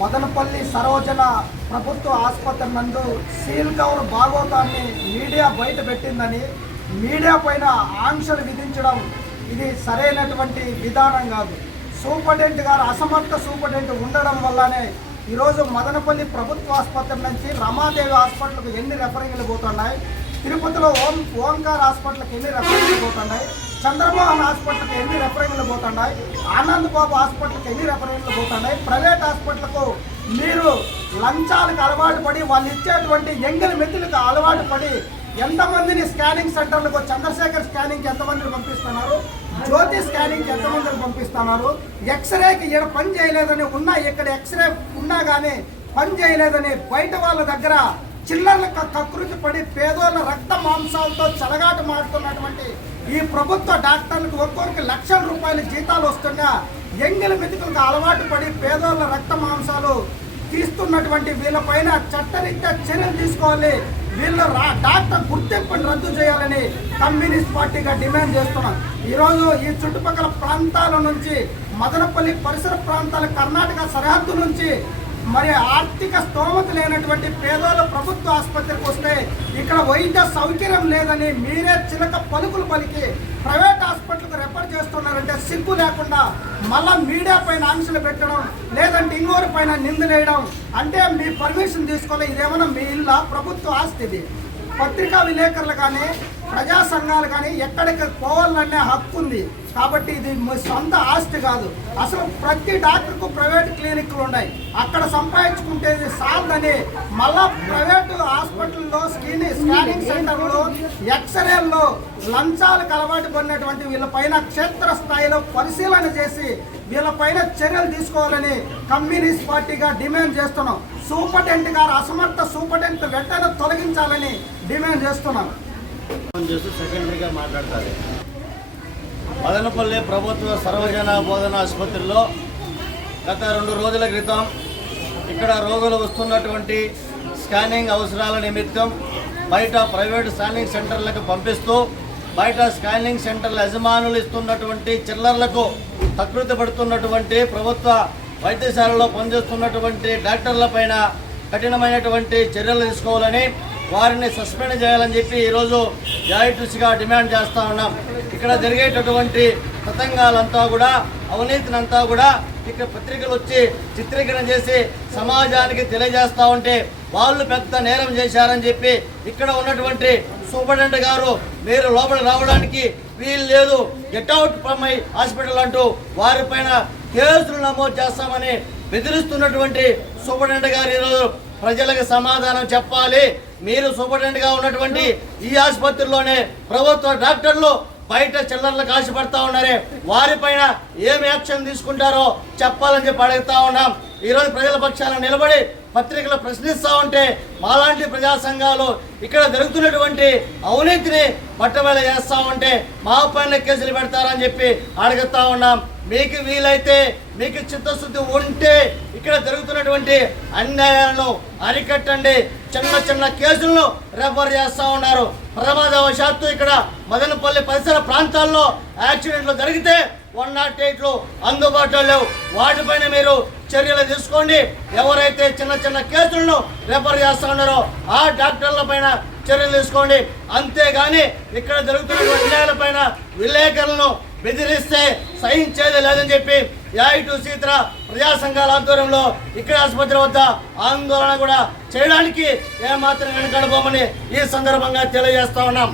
మదనపల్లి సరోజన ప్రభుత్వ ఆసుపత్రి నందు సీల్ కవర్ భాగోతాన్ని మీడియా బయట పెట్టిందని మీడియా పైన ఆంక్షలు విధించడం ఇది సరైనటువంటి విధానం కాదు. సూపరింటెండెంట్ గారు అసమర్థ సూపరింటెండెంట్ ఉండడం వల్లనే ఈరోజు మదనపల్లి ప్రభుత్వ ఆసుపత్రి నుంచి రమాదేవి హాస్పిటల్కు ఎన్ని రెఫరింగ్లు పోతున్నాయి? తిరుపతిలో ఓం ఓంకార్ హాస్పిటల్కి ఎన్ని రెఫరింగ్లు పోతున్నాయి? చంద్రమోహన్ హాస్పిటల్కి ఎన్ని రెఫరెన్లు పోతున్నాయి? ఆనంద్ బాబు హాస్పిటల్కి ఎన్ని రెఫరెన్లు పోతున్నాయి? ప్రైవేట్ హాస్పిటల్కు మీరు లంచాలకు అలవాటు పడి వాళ్ళు ఇచ్చేటువంటి ఎంగిలి మెతులకు అలవాటు పడి ఎంతమందిని స్కానింగ్ సెంటర్లకు చంద్రశేఖర్ స్కానింగ్కి ఎంతమందిని పంపిస్తున్నారు? జ్యోతి స్కానింగ్కి ఎంతమందిని పంపిస్తున్నారు? ఎక్స్రేకి ఇక్కడ పని చేయలేదని ఉన్నా ఇక్కడ ఎక్స్రే ఉన్నా కానీ పని చేయలేదని బయట వాళ్ళ దగ్గర చిల్లర్ల క- కకృతి పడి పేదోళ్ళ రక్త మాంసాలతో చలగాట మాడుతున్నటువంటి ఈ ప్రభుత్వ డాక్టర్లకు ఒక్కొక్కరికి లక్షల రూపాయల జీతాలు వస్తున్నా ఎంగిల మెతుకులకు అలవాటు పడి పేదోళ్ళ రక్త మాంసాలు తీస్తున్నటువంటి వీళ్ళపైన చట్టరీత్యా చర్యలు తీసుకోవాలి. వీళ్ళు రా డాక్టర్ గుర్తింపుని రద్దు చేయాలని కమ్యూనిస్ట్ పార్టీగా డిమాండ్ చేస్తున్నాం. ఈరోజు ఈ చుట్టుపక్కల ప్రాంతాల నుంచి మదనపల్లి పరిసర ప్రాంతాల కర్ణాటక సరిహద్దు నుంచి మరి ఆర్థిక స్తోమత లేనటువంటి పేదోళ్ళ ప్రభుత్వ ఆసుపత్రికి వస్తే ఇక్కడ వైద్య సౌకర్యం లేదని మీరే చిలక పలుకులు పలికి ప్రైవేట్ హాస్పిటల్కి రెఫర్ చేస్తున్నారంటే సిగ్గు లేకుండా మళ్ళా మీడియా పైన ఆంక్షలు పెట్టడం లేదంటే ఇంకోరి పైన నిందలేయడం అంటే మీ పర్మిషన్ తీసుకోవాలి ఇదేమన్నా మీ ఇల్లా? ప్రభుత్వ ఆస్తి ఇది పత్రికా విలేకరులు కానీ ప్రజా సంఘాలు కానీ ఎక్కడికి పోవాలనే హక్కు ఉంది. కాబట్టి ఇది సొంత ఆస్తి కాదు. అసలు ప్రతి డాక్టర్కు ప్రైవేట్ క్లినిక్లు ఉన్నాయి. అక్కడ సంపాదించుకుంటే ఇది సాలదని మళ్ళా ప్రైవేట్ హాస్పిటల్లో స్క్రీనింగ్ స్కానింగ్ సెంటర్లో ఎక్స్రేల్లో లంచాలకు అలవాటు పడినటువంటి వీళ్ళపైన క్షేత్ర స్థాయిలో పరిశీలన చేసి వీళ్ళపైన చర్యలు తీసుకోవాలని కమ్యూనిస్ట్ పార్టీగా డిమాండ్ చేస్తున్నాం. సూపరింటెండెంట్ గారు అసమర్థ సూపరింటెండెంట్ వెంటనే తొలగించాలని డిమాండ్ చేస్తున్నాం. ఫోన్ సెకండరీగా మాట్లాడతారు. మదనపల్లి ప్రభుత్వ సర్వజన బోధన ఆసుపత్రిలో గత రెండు రోజుల క్రితం ఇక్కడ రోగులు వస్తున్నటువంటి స్కానింగ్ అవసరాల నిమిత్తం బయట ప్రైవేట్ స్కానింగ్ సెంటర్లకు పంపిస్తూ బయట స్కానింగ్ సెంటర్ల యజమానులు ఇస్తున్నటువంటి చిల్లర్లకు ప్రకృతి పడుతున్నటువంటి ప్రభుత్వ వైద్యశాలలో పనిచేస్తున్నటువంటి డాక్టర్ల పైన కఠినమైనటువంటి చర్యలు తీసుకోవాలని వారిని సస్పెండ్ చేయాలని చెప్పి ఈరోజు జాయిటూసిగా డిమాండ్ చేస్తూ ఉన్నాం. ఇక్కడ జరిగేటటువంటి తతంగాలంతా కూడా అవినీతినంతా కూడా ఇక్కడ పత్రికలు వచ్చి చిత్రీకరణ చేసి సమాజానికి తెలియజేస్తూ ఉంటే వాళ్ళు పెద్ద నేరం చేశారని చెప్పి ఇక్కడ ఉన్నటువంటి సూపరింటెండెంట్ గారు మీరు లోపల రావడానికి వీలు లేదు. గెట్అవుట్ ఫ్రమ్ మై హాస్పిటల్ అంటూ వారిపైన కేసులు నమోదు చేస్తామని బెదిరిస్తున్నటువంటి సూపరింటెండెంట్ గారు ఈరోజు ప్రజలకు సమాధానం చెప్పాలి. మీరు సూపరింటెండెంట్గా ఉన్నటువంటి ఈ ఆసుపత్రిలోనే ప్రభుత్వ డాక్టర్లు బయట చిల్లర్లకు ఆశపడతా ఉన్నారే. వారిపైన ఏం యాక్షన్ తీసుకుంటారో చెప్పాలని చెప్పి అడుగుతా ఉన్నాం. ఈరోజు ప్రజల పక్షాన నిలబడి పత్రికలు ప్రశ్నిస్తూ ఉంటే మాలాంటి ప్రజా సంఘాలు ఇక్కడ జరుగుతున్నటువంటి అవినీతిని పట్టవేళ చేస్తూ ఉంటే మా పైన కేసులు పెడతారని చెప్పి అడుగుతా ఉన్నాం. మీకు వీలైతే మీకు చిత్తశుద్ధి ఉంటే ఇక్కడ జరుగుతున్నటువంటి అన్యాయాలను అరికట్టండి. చిన్న చిన్న కేసులను రెఫర్ చేస్తూ ఉన్నారు. ప్రమాదవశాత్తు ఇక్కడ మదనపల్లి పరిసర ప్రాంతాల్లో యాక్సిడెంట్లు జరిగితే వన్ నాట్ ఎయిట్లు అందుబాటులో లేవు. వాటిపైన మీరు చర్యలు తీసుకోండి. ఎవరైతే చిన్న చిన్న కేసులను రెఫర్ చేస్తూ ఉన్నారో ఆ డాక్టర్ల పైన చర్యలు తీసుకోండి. అంతేగాని ఇక్కడ జరుగుతున్న అన్యాయాల పైన విలేకరులను బెదిరిస్తే సహించేది లేదని చెప్పి యాయి టు సీత్ర ప్రజా సంఘాల ఆధ్వర్యంలో ఇక్కడ ఆసుపత్రి వద్ద ఆందోళన కూడా చేయడానికి ఏమాత్రం వెనకడబోమని ఈ సందర్భంగా తెలియజేస్తా ఉన్నాం.